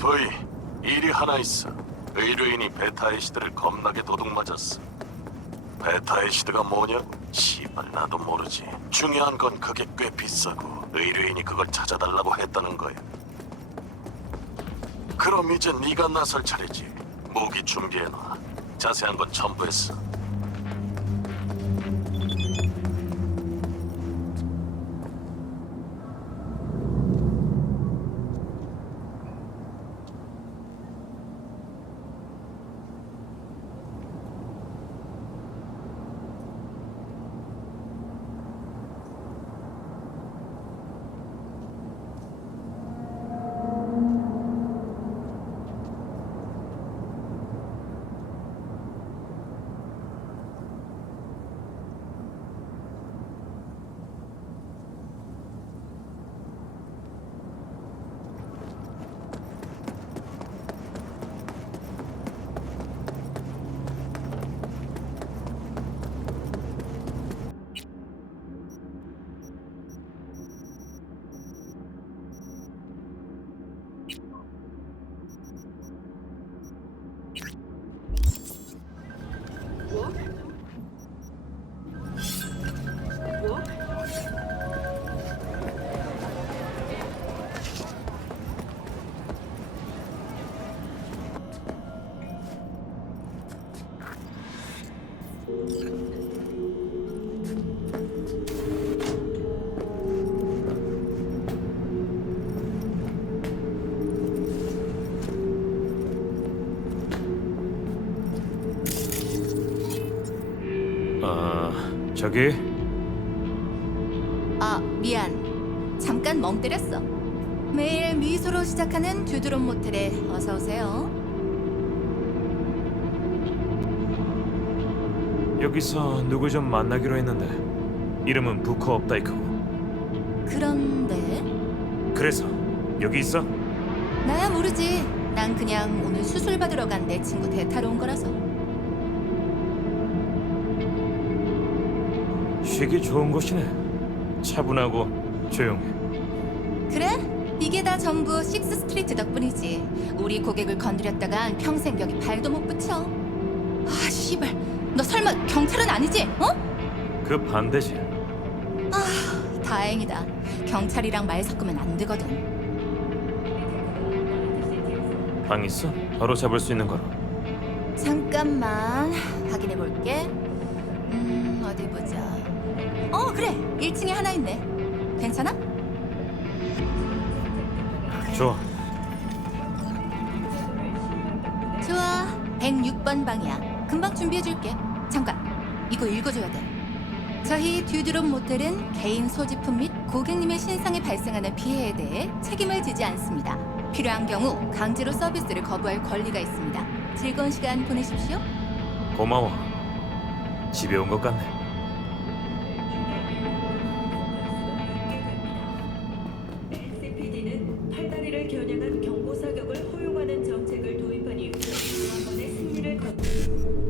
도이, 일이 하나 있어. 의뢰인이 베타에시드를 겁나게 도둑맞았어. 베타에시드가 뭐냐고? 씨발 나도 모르지. 중요한 건 그게 꽤 비싸고 의뢰인이 그걸 찾아달라고 했다는 거야. 그럼 이제 네가 나설 차례지. 무기 준비해놔. 자세한 건 첨부했어. 아, 저기 아, 미안. 잠깐 멍 때렸어. 매일 미소로 시작하는 듀드론 모텔에 어서 오세요. 여기서 누구 좀 만나기로 했는데 이름은 부커 업다이크고 그런데 그래서 여기 있어? 나야 모르지. 난 그냥 오늘 수술 받으러 간 내 친구 대타로 온 거라서. 쉬기 좋은 곳이네 차분하고 조용해 그래? 이게 다 전부 식스 스트리트 덕분이지. 우리 고객을 건드렸다간 평생 여기 발도 못 붙여. 아, 씨발. 너 설마 경찰은 아니지? 어? 그 반대지 다행이다. 경찰이랑 말 섞으면 안 되거든. 방 있어? 바로 잡을 수 있는 거로 잠깐만 확인해 볼게. 음 어디 보자. 어 그래 1층에 하나 있네. 괜찮아? 좋아 좋아 106번 방이야. 금방 준비해 줄게. 잠깐 이거 읽어줘야 돼. 저희 듀드론 모텔은 개인 소지품 및 고객님의 신상에 발생하는 피해에 대해 책임을 지지 않습니다. 필요한 경우 강제로 서비스를 거부할 권리가 있습니다. 즐거운 시간 보내십시오. 고마워 집에 온 것 같네 Thank you.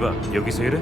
이봐 여기서 이래?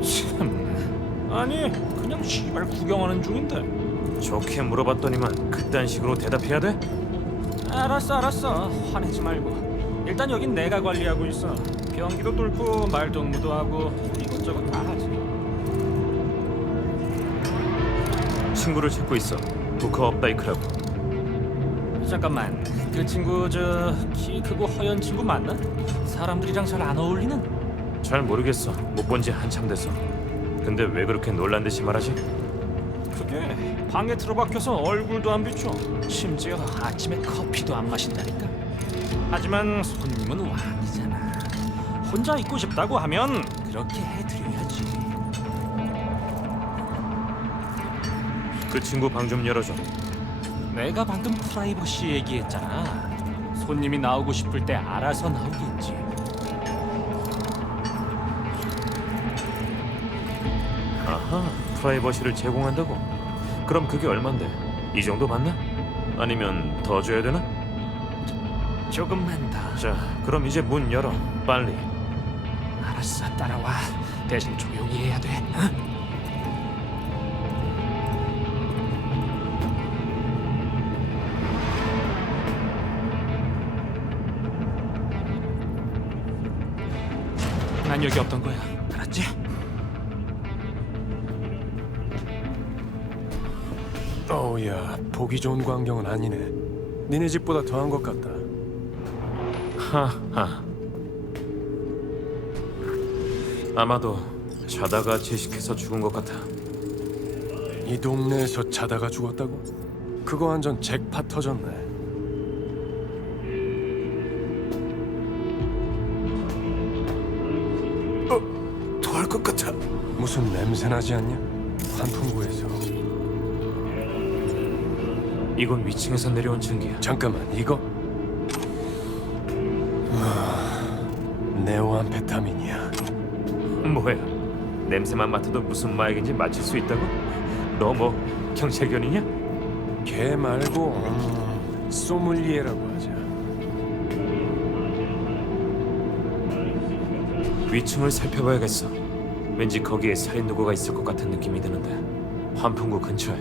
참 아니 그냥 씨발 구경하는 중인데. 좋게 물어봤더니만 그딴 식으로 대답해야 돼? 알았어 알았어. 화내지 말고. 일단 여긴 내가 관리하고 있어. 변기도 뚫고 말동무도 하고 이것저것 다 하지. 친구를 찾고 있어. 부커 업다이크라고. 잠깐만. 그 친구 저 키 크고 허연 친구 맞나? 사람들이랑 잘 안 어울리는? 잘 모르겠어 못 본 지 한참 됐어 근데 왜 그렇게 놀란 듯이 말하지? 그게 방에 틀어박혀서 얼굴도 안 비춰 심지어 아침에 커피도 안 마신다니까 하지만 손님은 왕이잖아 혼자 있고 싶다고 하면 그렇게 해드려야지 그 친구 방 좀 열어줘. 내가 방금 프라이버시 얘기했잖아. 손님이 나오고 싶을 때 알아서 나오겠지. 아하, 프라이버시를 제공한다고? 그럼 그게 얼만데? 이 정도 받나? 아니면 더 줘야 되나? 조금만 더. 자, 그럼 이제 문 열어. 빨리. 알았어, 따라와. 대신 조용히 해야 돼. 어? 난 여기 없던 거야. 알았지? 어우야 보기 좋은 광경은 아니네 니네 집보다 더한 것 같다 하하. 아마도 자다가 질식해서 죽은 것 같아. 이 동네에서 자다가 죽었다고? 그거 완전 잭팟 터졌네 어? 토할 것 같아 무슨 냄새 나지 않냐? 환풍구에 이건 위층에서 내려온 증기야. 잠깐만 이거? 아, 네오암페타민이야 뭐야? 냄새만 맡아도 무슨 마약인지 맞힐 수 있다고? 너 뭐 경찰견이냐? 걔 말고 음, 소믈리에라고 하자 위층을 살펴봐야겠어. 왠지 거기에 살인 누구가 있을 것 같은 느낌이 드는데 환풍구 근처에.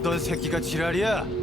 어떤 새끼가 지랄이야?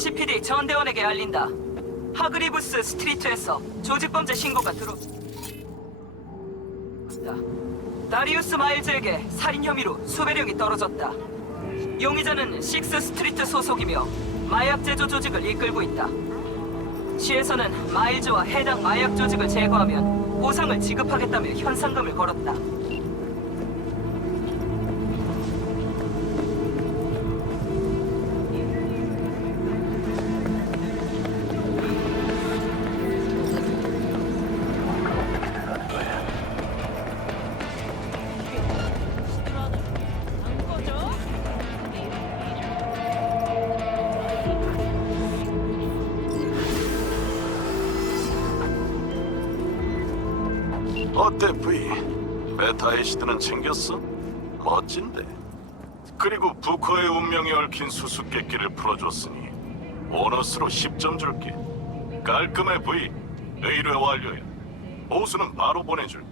NCPD 전대원에게 알린다. 하그리브스 스트리트에서 조직범죄 신고가 들어. 다리우스 마일즈에게 살인 혐의로 수배령이 떨어졌다. 용의자는 식스 스트리트 소속이며 마약 제조 조직을 이끌고 있다. 시에서는 마일즈와 해당 마약 조직을 제거하면 보상을 지급하겠다며 현상금을 걸었다. 어때 V? 베타에시드는 챙겼어? 멋진데. 그리고 부커의 운명이 얽힌 수수께끼를 풀어줬으니 보너스로 10점 줄게. 깔끔해 V. 의뢰 완료야. 보수는 바로 보내줄게.